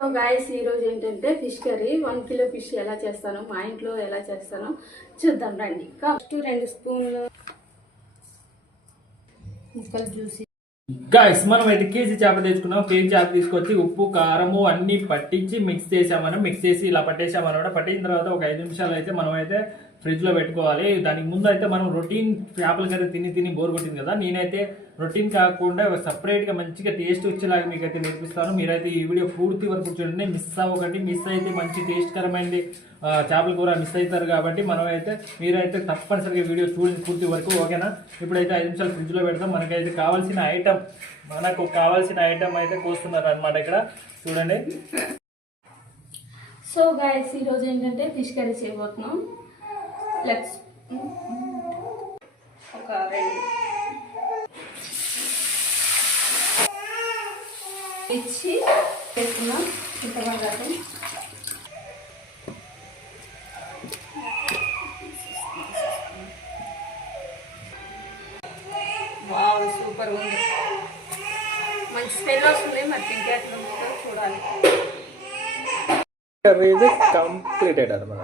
Guys ఈ రోజు ఏంటంటే ఫిష్ కర్రీ 1 కిలో ఫిష్ ఎలా చేస్తానో మా ఇంట్లో ఎలా చేస్తానో చూద్దాం రండి. ఫస్ట్ 2 స్పూన్లు ముక్కలు జ్యూసీ. గాయస్ మనం అయితే కేజీ చేప తెచ్చుకున్నాం. కేజీ చేప తీసుకొచ్చి ఉప్పు కారము అన్ని పట్టించి మిక్స్ చేసామని మిక్స్ చేసి ఇలా పట్టేసామన్నమాట. పట్టిన తర్వాత ఒక 5 నిమిషాలు అయితే మనం అయితే ఫ్రిడ్జ్ లో పెట్టుకోవాలి. దానికి ముందు అయితే మనం రొటీన్ చేపల కర్రీ తిని బోర్ కొట్టింది కదా, నేనైతే రొటీన్ కాకుండా సపరేట్ గా మంచిగా టేస్ట్ వచ్చేలాగా మీకైతే నేర్పిస్తాను. మీరైతే ఈ వీడియో పూర్తి వరకు చూడండి, మిస్ అవ్వకండి. మిస్ అయితే మంచి టేస్ట్ కరమైనది చేపల కూర మిస్ అవుతారు కాబట్టి మీరైతే తప్పనిసరిగా వీడియో చూడండి పూర్తి వరకు, ఓకేనా? ఇప్పుడైతే 5 నిమిషాలు ఫ్రిడ్జ్ లో పెడతాం. మనకు కావాల్సిన ఐటమ్ అయితే కోస్తున్నారు అనమాట. ఇక్కడ చూడండి. సో గాయస్ ఈ రోజు ఏంటంటే ఫిష్ కర్రీ చేయబోతున్నాం. లెట్స్ ఒక 2 మిర్చి వేసుకున్నాం. ఇంతమంది వావ్ సూపర్ ఉంది, మంచి స్మెల్ వస్తుంది. మరి ఇంకెట్లా ఉంటుందో చూడాలి. కర్రీ కంప్లీట్ అయ్యారు అనమాట.